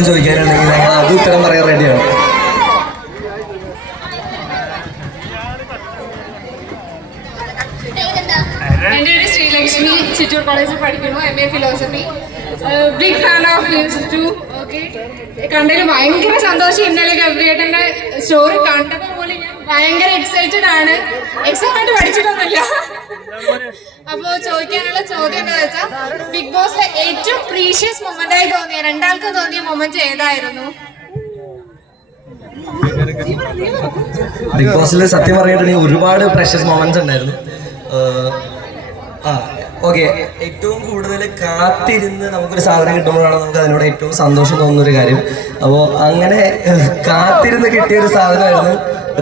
ചോദിക്കാനുണ്ടെങ്കിൽ ഞങ്ങൾ അത് ഉത്തരം പറയാൻ റെഡിയാണ് എന്റെ പേര് ശ്രീലക്ഷ്മി ചിറ്റൂർ കോളേജിൽ പഠിക്കുന്നു M A philosophy big fan of music to okay കണ്ടതിൽ ഭയങ്കര സന്തോഷം. ഇന്നലെ ഗബ്രിയേട്ടന്റെ സ്റ്റോറി കണ്ടപ്പോൾ പോലും ഞാൻ ഭയങ്കര എക്സൈറ്റഡ് ആണ്. എക്സാം ആയിട്ട് പഠിച്ചിട്ടൊന്നുമില്ല. അപ്പോൾ ചോദിക്കാനുള്ള ചോദ്യം എന്താ വെച്ചാൽ ബിഗ് ബോസിലെ ഏറ്റവും പ്രീഷ്യസ് മൊമെന്റ് ആയി തോന്നിയ രണ്ടാൾക്ക് തോന്നിയ മൊമെന്റ് ഏതായിരുന്നു? ബിഗ് ബോസിൽ സത്യം പറഞ്ഞിട്ടുണ്ടെങ്കിൽ ഒരുപാട് പ്രഷ്യസ് മൊമെന്റ്സ് ഉണ്ടായിരുന്നു. ആ ഓക്കെ ഏറ്റവും കൂടുതൽ കാത്തിരുന്ന് നമുക്കൊരു സാധനം കിട്ടുമ്പോഴാണ് നമുക്ക് അതിനോട് ഏറ്റവും സന്തോഷം തോന്നുന്ന ഒരു കാര്യം. അപ്പോൾ അങ്ങനെ കാത്തിരുന്ന് കിട്ടിയ ഒരു സാധനമായിരുന്നു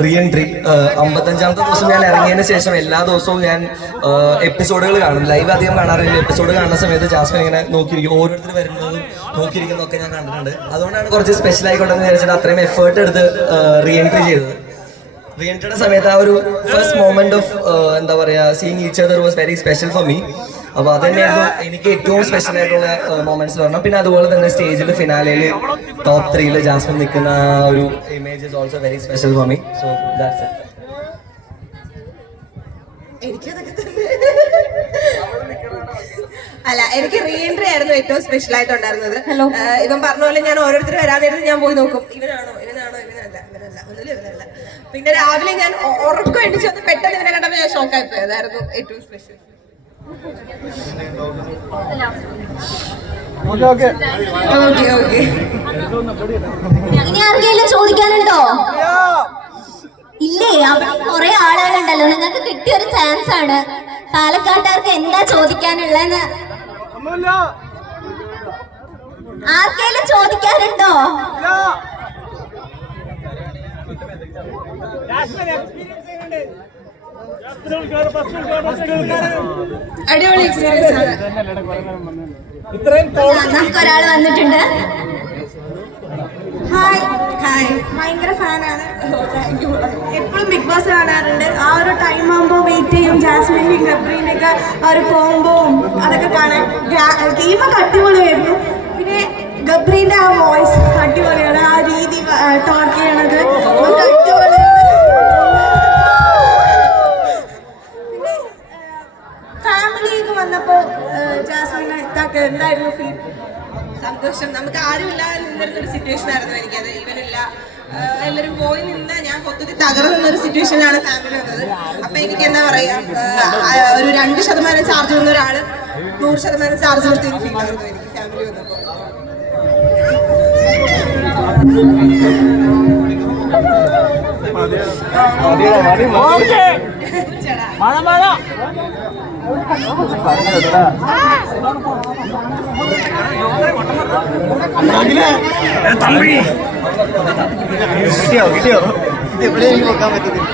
റീ എൻട്രി അമ്പത്തഞ്ചാമത്തെ ദിവസം ഞാൻ ഇറങ്ങിയതിന് ശേഷം എല്ലാ ദിവസവും ഞാൻ എപ്പിസോഡുകൾ കാണും. ലൈവ് അധികം കാണാറില്ല. എപ്പിസോഡ് കാണുന്ന സമയത്ത് ജാസ്മിൻ ഇങ്ങനെ നോക്കിയിരിക്കും. ഓരോരുത്തർ വരുന്നതും നോക്കിയിരിക്കുന്നതൊക്കെ ഞാൻ കണ്ടിട്ടുണ്ട്. അതുകൊണ്ടാണ് കുറച്ച് സ്പെഷ്യൽ ആയിക്കോട്ടെ എന്ന് വിചാരിച്ചിട്ട് അത്രയും എഫേർട്ട് എടുത്ത് റീ എൻട്രി ചെയ്തത്. റീ എൻട്രിയുടെ സമയത്ത് ആ ഒരു ഫസ്റ്റ് മോമെന്റ് ഓഫ് എന്താ പറയുക seeing each other was very special for me അപ്പോൾ അത് തന്നെയായിരുന്നു എനിക്ക് ഏറ്റവും സ്പെഷ്യൽ ആയിട്ടുള്ള മൊമെന്റ്സ് പറഞ്ഞു. പിന്നെ അതുപോലെ തന്നെ സ്റ്റേജിൽ ഫിനാലയിൽ ടോപ്പ് ത്രീയിൽ ജാസ്മിൻ നിൽക്കുന്ന ഒരു image is also very special for me so that's it അല്ല എനിക്ക് റീഎൻട്രി ആയിരുന്നു ഏറ്റവും സ്പെഷ്യൽ ആയിട്ടുണ്ടായിരുന്നത്. ഹലോ ഇവൻ പറഞ്ഞ പോലെ ഞാൻ ഓരോരുത്തർ വരാൻ നേരത്ത് ഞാൻ പോയി നോക്കും. ഇവനാണോ ഇവനാണോ ഇവനല്ല ഇവനല്ല ഒന്നുമില്ല ഇവനല്ല. പിന്നെ രാവിലെ ഞാൻ ഉറക്കം എണ്ണിച്ച് പെട്ടെന്ന് ഇവനെ കണ്ടപ്പോൾ ഞാൻ ഷോക്കായി പോയതായിരുന്നു ഏറ്റവും സ്പെഷ്യൽ ഓക്കെ ആർക്കെല്ലാം ചോദിക്കാനുണ്ടോ? ഇല്ലേ അവിടെ കൊറേ ആളുകളുണ്ടല്ലോ. നിങ്ങൾക്ക് കിട്ടിയ ഒരു ചാൻസ് ആണ്. പാലക്കാട്ടുകാർക്ക് എന്താ ചോദിക്കാനുള്ളതെന്ന്? ആർക്കെങ്കിലും ചോദിക്കാനുണ്ടോ? അടിപൊളി എക്സ്പീരിയൻസ് ആണ്. നമുക്ക് ഒരാൾ വന്നിട്ടുണ്ട്. ഹായ് ഹായ് ഭയങ്കര ഫാനാണ് എപ്പോഴും ബിഗ് ബോസ് കാണാറുണ്ട്. ആ ഒരു ടൈം ആകുമ്പോൾ വെയിറ്റ് ചെയ്യും. ജാസ്മിന്റെയും ഗബ്രീന്റെ ഒക്കെ ആ ഒരു കോംബോവും അതൊക്കെ കാണാൻ ഗെയിമൊക്കെ അടിപൊളിയായിരുന്നു. പിന്നെ ഗബ്രീന്റെ ആ വോയിസ് അടിപൊളിയാണ്. ആ രീതി ടോക്ക് ചെയ്യണത് വന്നപ്പോൾ ജാസ്മിനെ ഇതാക്ക്. എന്തായിരുന്നു ഫീൽ സന്തോഷം. നമുക്ക് ആരുമില്ല നിന്നിരുന്ന ഒരു സിറ്റുവേഷൻ ആയിരുന്നു എനിക്കത്. ഇവരില്ല എല്ലാവരും പോയി നിന്ന് ഞാൻ കൊത്തുത്തി തകർന്നു ഒരു സിറ്റുവേഷനിലാണ് ഫാമിലി വന്നത്. അപ്പൊ എനിക്ക് എന്താ പറയാ ഒരു രണ്ട് ശതമാനം ചാർജ് വന്ന ഒരാൾ നൂറ് ശതമാനം ചാർജ് കൊടുത്ത ഒരു ഫീൽ ആയിരുന്നു എനിക്ക് ഫാമിലി വന്നപ്പോൾ കിട്ടിയോ കിട്ടിയോ ഇത് എവിടെ എനിക്ക് നോക്കാൻ പറ്റുന്നില്ല